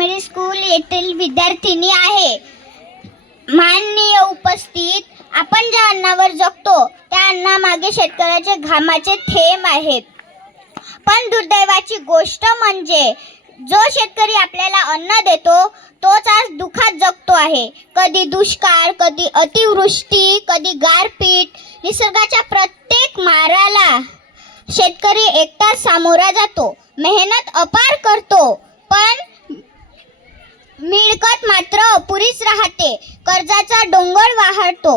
Primary school येथील विद्यार्थिनी आहे. माननीय उपस्थित, आपण ज्या अन्नावर जगतो त्या अन्नामागे शेतकऱ्याचे घामाचे थेंब आहेत. पण दुर्दैवाची गोष्ट म्हणजे जो शेतकरी आपल्याला अन्न देतो तोच आज दुःखात जगतो आहे. कधी दुष्काळ, कधी अतिवृष्टी, कधी गारपीट, निसर्गाच्या प्रत्येक माराला शेतकरी एकटाच सामोरा जातो. मेहनत अपार करतो, पण मिळकत मात्र अपुरीच राहते. कर्जाचा डोंगर वाहतो,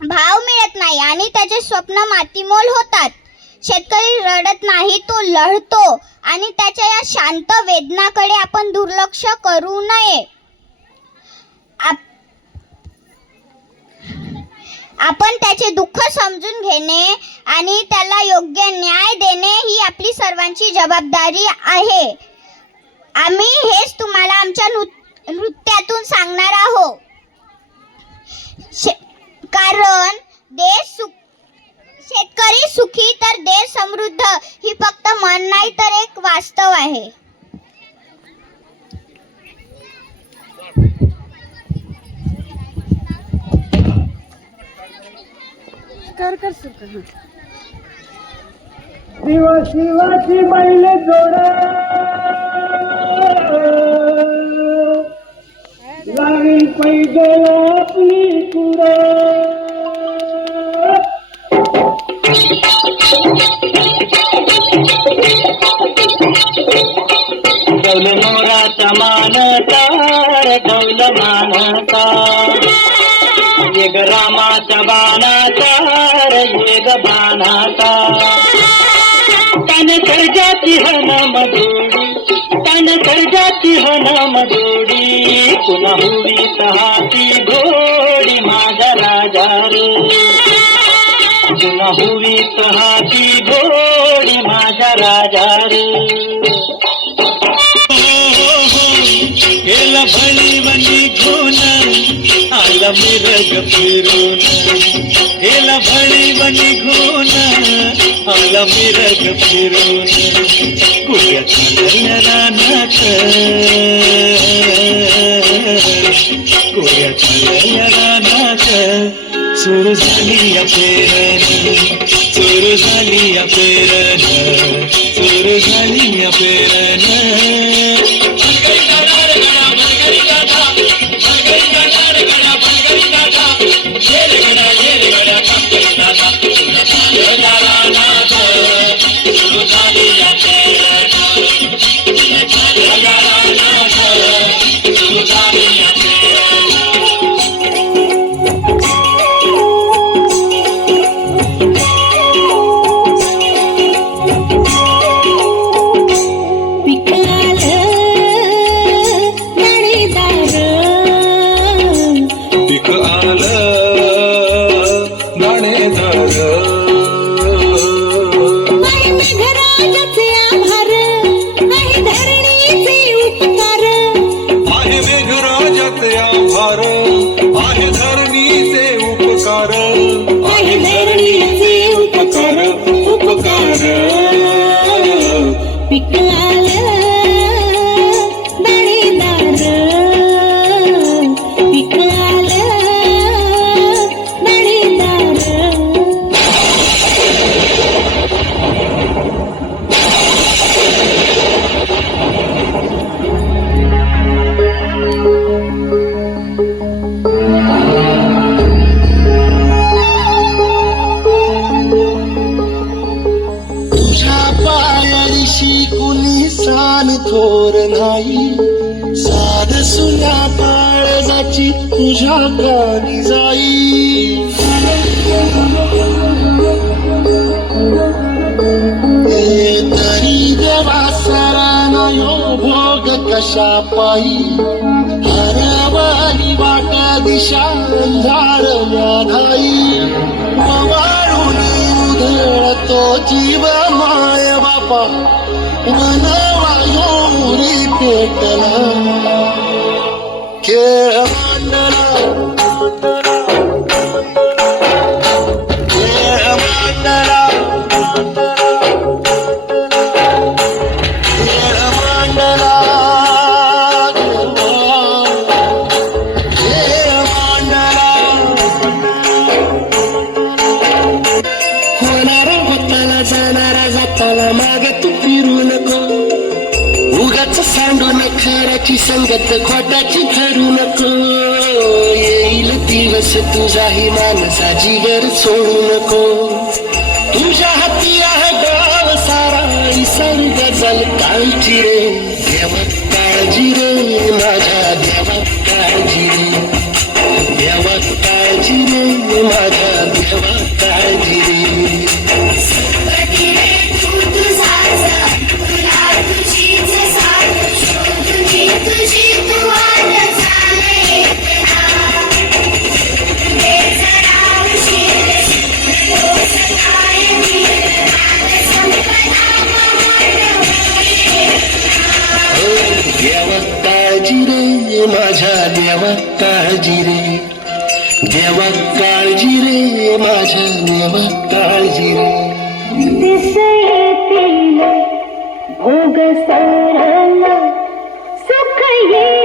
भाव मिळत नाही आणि त्याचे स्वप्न मातीमोल होतात. शेतकरी रडत नाही, तो लढतो आणि त्याच्या या शांत वेदनाकडे आपण दुर्लक्ष करू नये. आपण त्याचे दुःख समजून घेणे आणि त्याला योग्य न्याय देणे ही आपली सर्वांची जबाबदारी आहे. आम्ही हेच तुम्हाला आमच्या नृत्यातून सांगणार आहोत. कारण शेतकरी सुखी तर देश समृद्ध ही फक्त म्हण नाही तर एक वास्तव आहे. शिवाची बैल जोड लावी पैदल आपली कुड डौल मोराचा मानता डौल मानता येग रामाचा बाणाचा येग बाणाचा तन सर्जाची हनम जोडी तन सर्जाची हनम जोडी पुन्हा हुवी हाती घोडी माझा राजा रे पुन्हा हुवी हाती घोडी माझा राजा रे गेला भली बनी घेऊन आला मिरग फिरून गेला भली बनी घेऊन आला मिरग फिरून पुऱ्या चालल्या रानात पुऱ्या चालल्या रानात सुरू झाली या पेरण सुरू झाली या पेरण सुरू झाली या पेरण थोर नाही साध सुन्या काळजाची तुझ्या कानी जाई तरी देवा सराना यो भोग कशा पायी हरवाली वाट दिशा अंधारल्या धाई वाळून उधळतो जीव माय बापा मनवायोरी पेटला खेळ मांडला खेळ मांडला खेळ मांडला कोणाचं सांडून खऱ्याची संगत खोटाची ठरू नको. येईल दिवस तुझाही मानसा जिगर सोडू नको. तुझ्या हाती आहे गाव सारा इसर गजल काळजी रे. देवा काळजी रे माझ्या देवा काळजी रे. देवा काळजी रे माझ्या देवा काळजी रे. देवा काळजी रे माझ्या देवा काळजी रे. देवा काळजी रे माझ्या देवा काळजी रे. दिसतील भोग सारा सुख ये